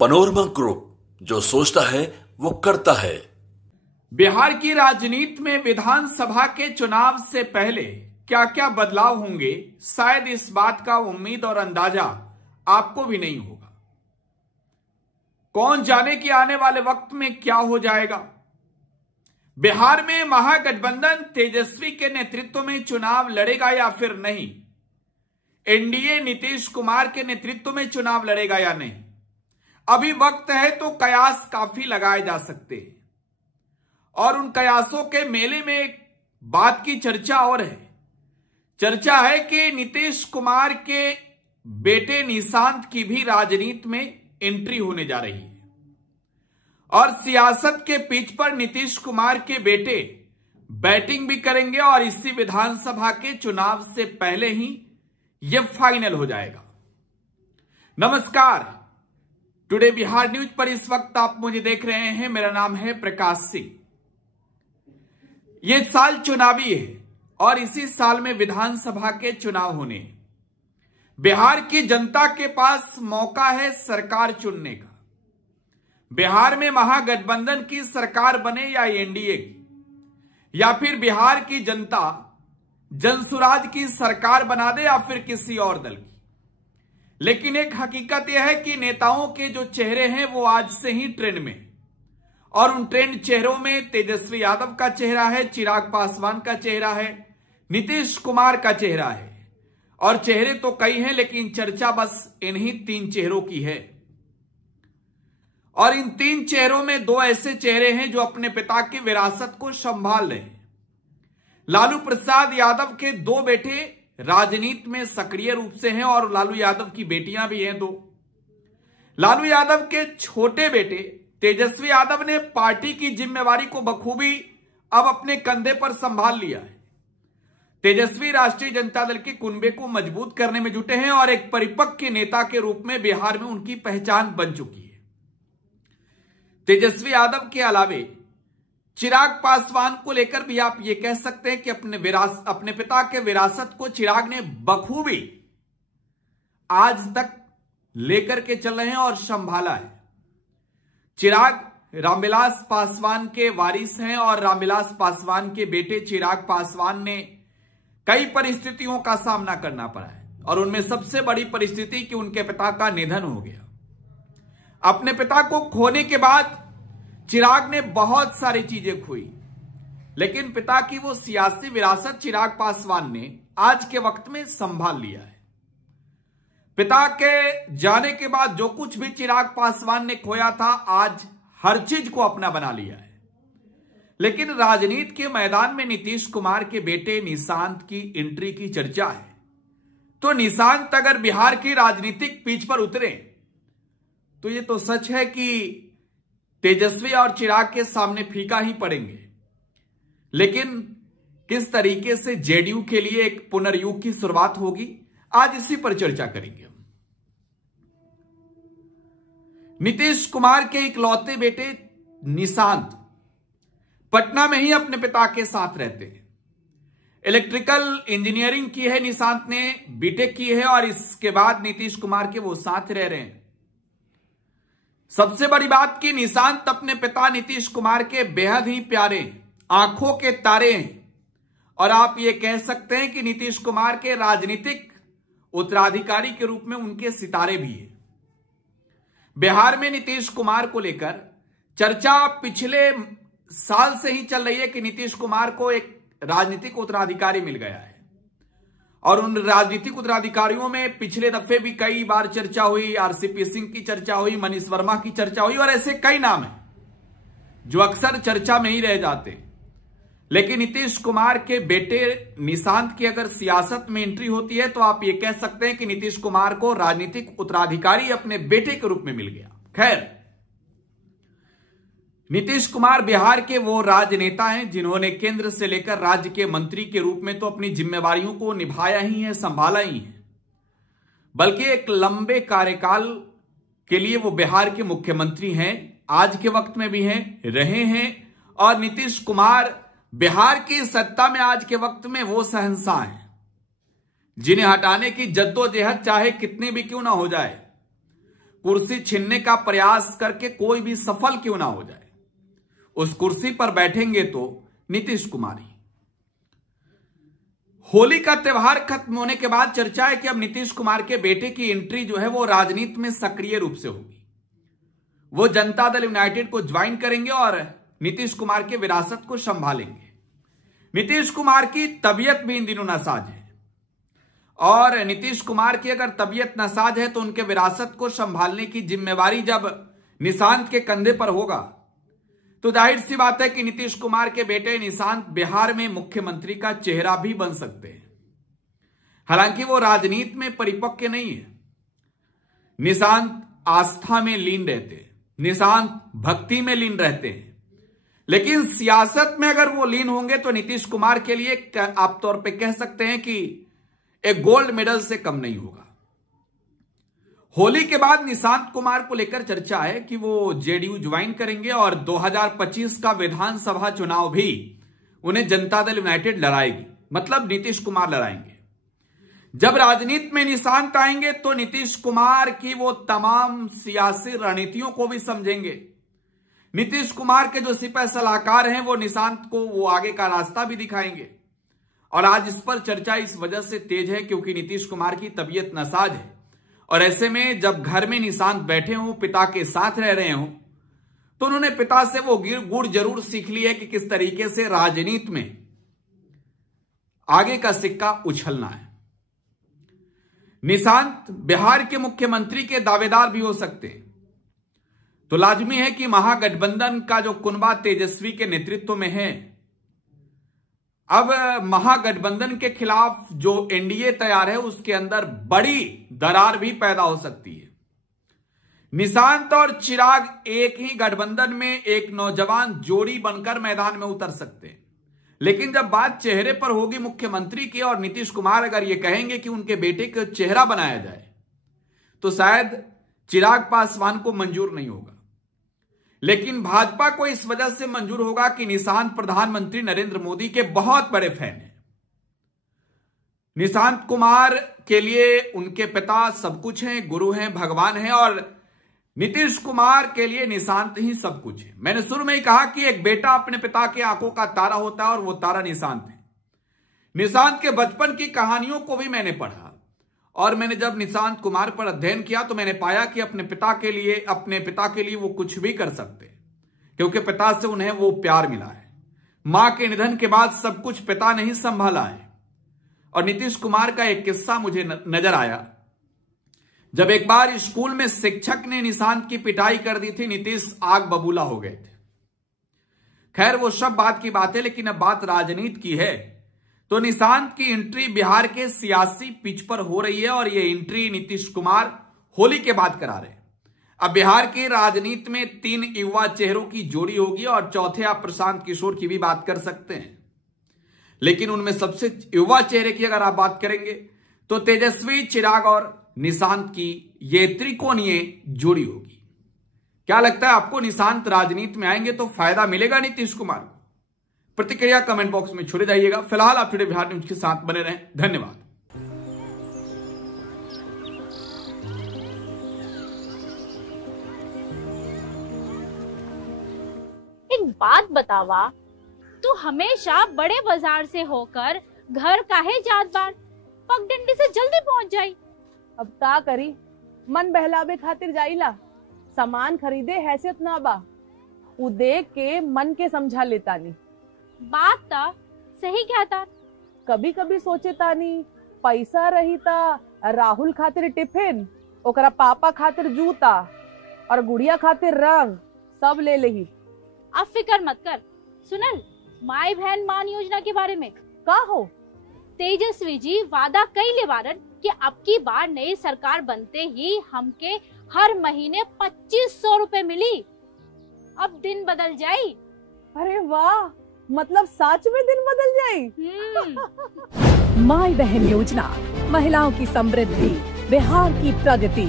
Panorama group, जो सोचता है वो करता है। बिहार की राजनीति में विधानसभा के चुनाव से पहले क्या क्या बदलाव होंगे, शायद इस बात का उम्मीद और अंदाजा आपको भी नहीं होगा। कौन जाने कि आने वाले वक्त में क्या हो जाएगा। बिहार में महागठबंधन तेजस्वी के नेतृत्व में चुनाव लड़ेगा या फिर नहीं। एनडीए नीतीश कुमार के नेतृत्व में चुनाव लड़ेगा या नहीं। अभी वक्त है तो कयास काफी लगाए जा सकते हैं और उन कयासों के मेले में एक बात की चर्चा और है। चर्चा है कि नीतीश कुमार के बेटे निशांत की भी राजनीति में एंट्री होने जा रही है और सियासत के पिच पर नीतीश कुमार के बेटे बैटिंग भी करेंगे और इसी विधानसभा के चुनाव से पहले ही यह फाइनल हो जाएगा। नमस्कार, टुडे बिहार न्यूज पर इस वक्त आप मुझे देख रहे हैं। मेरा नाम है प्रकाश सिंह। यह साल चुनावी है और इसी साल में विधानसभा के चुनाव होने हैं। बिहार की जनता के पास मौका है सरकार चुनने का। बिहार में महागठबंधन की सरकार बने या एनडीए की, या फिर बिहार की जनता जनसुराज की सरकार बना दे या फिर किसी और दल की। लेकिन एक हकीकत यह है कि नेताओं के जो चेहरे हैं वो आज से ही ट्रेंड में, और उन ट्रेंड चेहरों में तेजस्वी यादव का चेहरा है, चिराग पासवान का चेहरा है, नीतीश कुमार का चेहरा है। और चेहरे तो कई हैं, लेकिन चर्चा बस इन्हीं 3 चेहरों की है। और इन 3 चेहरों में 2 ऐसे चेहरे हैं जो अपने पिता की विरासत को संभाल रहे हैं। लालू प्रसाद यादव के 2 बेटे राजनीति में सक्रिय रूप से हैं और लालू यादव की बेटियां भी हैं 2। लालू यादव के छोटे बेटे तेजस्वी यादव ने पार्टी की जिम्मेवारी को बखूबी अब अपने कंधे पर संभाल लिया है। तेजस्वी राष्ट्रीय जनता दल के कुनबे को मजबूत करने में जुटे हैं और एक परिपक्व नेता के रूप में बिहार में उनकी पहचान बन चुकी है। तेजस्वी यादव के अलावे चिराग पासवान को लेकर भी आप ये कह सकते हैं कि अपने पिता के विरासत को चिराग ने बखूबी आज तक लेकर के चल रहे हैं और संभाला है। चिराग रामविलास पासवान के वारिस हैं और रामविलास पासवान के बेटे चिराग पासवान ने कई परिस्थितियों का सामना करना पड़ा है और उनमें सबसे बड़ी परिस्थिति कि उनके पिता का निधन हो गया। अपने पिता को खोने के बाद चिराग ने बहुत सारी चीजें खोई, लेकिन पिता की वो सियासी विरासत चिराग पासवान ने आज के वक्त में संभाल लिया है। पिता के जाने के बाद जो कुछ भी चिराग पासवान ने खोया था, आज हर चीज को अपना बना लिया है। लेकिन राजनीति के मैदान में नीतीश कुमार के बेटे निशांत की एंट्री की चर्चा है। तो निशांत अगर बिहार की राजनीतिक पिच पर उतरे तो ये तो सच है कि तेजस्वी और चिराग के सामने फीका ही पड़ेंगे। लेकिन किस तरीके से जेडीयू के लिए एक पुनर्युग की शुरुआत होगी, आज इसी पर चर्चा करेंगे। नीतीश कुमार के इकलौते बेटे निशांत पटना में ही अपने पिता के साथ रहते हैं। इलेक्ट्रिकल इंजीनियरिंग की है निशांत ने, बीटेक की है और इसके बाद नीतीश कुमार के वो साथ रह रहे हैं। सबसे बड़ी बात कि निशांत अपने पिता नीतीश कुमार के बेहद ही प्यारे आंखों के तारे हैं और आप ये कह सकते हैं कि नीतीश कुमार के राजनीतिक उत्तराधिकारी के रूप में उनके सितारे भी हैं। बिहार में नीतीश कुमार को लेकर चर्चा पिछले साल से ही चल रही है कि नीतीश कुमार को एक राजनीतिक उत्तराधिकारी मिल गया है और उन राजनीतिक उत्तराधिकारियों में पिछले दफे भी कई बार चर्चा हुई। आरसीपी सिंह की चर्चा हुई, मनीष वर्मा की चर्चा हुई और ऐसे कई नाम हैं जो अक्सर चर्चा में ही रह जाते हैं। लेकिन नीतीश कुमार के बेटे निशांत की अगर सियासत में एंट्री होती है तो आप ये कह सकते हैं कि नीतीश कुमार को राजनीतिक उत्तराधिकारी अपने बेटे के रूप में मिल गया। खैर, नीतीश कुमार बिहार के वो राजनेता हैं जिन्होंने केंद्र से लेकर राज्य के मंत्री के रूप में तो अपनी जिम्मेवारियों को निभाया ही है, संभाला ही है, बल्कि एक लंबे कार्यकाल के लिए वो बिहार के मुख्यमंत्री हैं, आज के वक्त में भी हैं, रहे हैं। और नीतीश कुमार बिहार की सत्ता में आज के वक्त में वो शहंशाह हैं जिन्हें हटाने की जद्दोजहद चाहे कितनी भी क्यों ना हो जाए, कुर्सी छीनने का प्रयास करके कोई भी सफल क्यों ना हो जाए, उस कुर्सी पर बैठेंगे तो नीतीश कुमार ही। होली का त्यौहार खत्म होने के बाद चर्चा है कि अब नीतीश कुमार के बेटे की एंट्री जो है वो राजनीति में सक्रिय रूप से होगी। वो जनता दल यूनाइटेड को ज्वाइन करेंगे और नीतीश कुमार के विरासत को संभालेंगे। नीतीश कुमार की तबीयत भी इन दिनों नासाज है और नीतीश कुमार की अगर तबीयत नासाज है तो उनके विरासत को संभालने की जिम्मेवारी जब निशांत के कंधे पर होगा तो जाहिर सी बात है कि नीतीश कुमार के बेटे निशांत बिहार में मुख्यमंत्री का चेहरा भी बन सकते हैं। हालांकि वो राजनीति में परिपक्व नहीं है। निशांत आस्था में लीन रहते हैं, निशांत भक्ति में लीन रहते हैं, लेकिन सियासत में अगर वो लीन होंगे तो नीतीश कुमार के लिए आप तौर पे कह सकते हैं कि एक गोल्ड मेडल से कम नहीं होगा। होली के बाद निशांत कुमार को लेकर चर्चा है कि वो जेडीयू ज्वाइन करेंगे और 2025 का विधानसभा चुनाव भी उन्हें जनता दल यूनाइटेड लड़ाएगी, मतलब नीतीश कुमार लड़ाएंगे। जब राजनीति में निशांत आएंगे तो नीतीश कुमार की वो तमाम सियासी रणनीतियों को भी समझेंगे। नीतीश कुमार के जो सिपह सलाहकार हैं वो निशांत को वो आगे का रास्ता भी दिखाएंगे। और आज इस पर चर्चा इस वजह से तेज है क्योंकि नीतीश कुमार की तबीयत नासाज है और ऐसे में जब घर में निशांत बैठे हों, पिता के साथ रह रहे हों, तो उन्होंने पिता से वो गुड़ जरूर सीख ली है कि किस तरीके से राजनीति में आगे का सिक्का उछलना है। निशांत बिहार के मुख्यमंत्री के दावेदार भी हो सकते हैं, तो लाजमी है कि महागठबंधन का जो कुनबा तेजस्वी के नेतृत्व में है, अब महागठबंधन के खिलाफ जो एनडीए तैयार है उसके अंदर बड़ी दरार भी पैदा हो सकती है। निशांत और चिराग एक ही गठबंधन में एक नौजवान जोड़ी बनकर मैदान में उतर सकते हैं, लेकिन जब बात चेहरे पर होगी मुख्यमंत्री की और नीतीश कुमार अगर ये कहेंगे कि उनके बेटे का चेहरा बनाया जाए तो शायद चिराग पासवान को मंजूर नहीं होगा। लेकिन भाजपा को इस वजह से मंजूर होगा कि निशांत प्रधानमंत्री नरेंद्र मोदी के बहुत बड़े फैन हैं। निशांत कुमार के लिए उनके पिता सब कुछ हैं, गुरु हैं, भगवान हैं और नीतीश कुमार के लिए निशांत ही सब कुछ है। मैंने शुरू में ही कहा कि एक बेटा अपने पिता के आंखों का तारा होता है और वो तारा निशांत है। निशांत के बचपन की कहानियों को भी मैंने पढ़ा और मैंने जब निशांत कुमार पर अध्ययन किया तो मैंने पाया कि अपने पिता के लिए वो कुछ भी कर सकते हैं क्योंकि पिता से उन्हें वो प्यार मिला है। मां के निधन के बाद सब कुछ पिता ने ही संभाला है। और नीतीश कुमार का एक किस्सा मुझे नजर आया, जब एक बार स्कूल में शिक्षक ने निशांत की पिटाई कर दी थी, नीतीश आग बबूला हो गए थे। खैर वो सब बात की बात है, लेकिन अब बात राजनीति की है तो निशांत की एंट्री बिहार के सियासी पिच पर हो रही है और ये एंट्री नीतीश कुमार होली के बाद करा रहे हैं। अब बिहार की राजनीति में 3 युवा चेहरों की जोड़ी होगी और चौथे आप प्रशांत किशोर की भी बात कर सकते हैं, लेकिन उनमें सबसे युवा चेहरे की अगर आप बात करेंगे तो तेजस्वी, चिराग और निशांत की ये त्रिकोणीय जोड़ी होगी। क्या लगता है आपको, निशांत राजनीति में आएंगे तो फायदा मिलेगा नीतीश कुमार को? प्रतिक्रिया कमेंट बॉक्स में छोड़े जाइएगा। फिलहाल आप टुडे बिहार न्यूज के साथ बने रहें। धन्यवाद। एक बात बतावा, तू हमेशा बड़े बाजार से होकर घर काहे जात बार? पगडंडी से जल्दी पहुंच जाई। अब का करी, मन बहलावे खातिर जाइला। सामान खरीदे हैसियत ना बा, उ देख के मन के समझा लेता नी। बात ता सही कहता। कभी कभी सोचे तानी पैसा रही ता राहुल खातिर टिफिन, ओकरा पापा खातिर जूता और गुड़िया खातिर रंग सब ले लेही। अब फिकर मत कर। सुनल माई बहन मान योजना के बारे में का हो? तेजस्वी जी वादा कइले बारन कि अब की बार नई सरकार बनते ही हमके हर महीने 2500 रुपए मिली। अब दिन बदल जाई। अरे वाह, मतलब सच में दिन बदल जाई। माई बहन योजना, महिलाओं की समृद्धि, बिहार की प्रगति।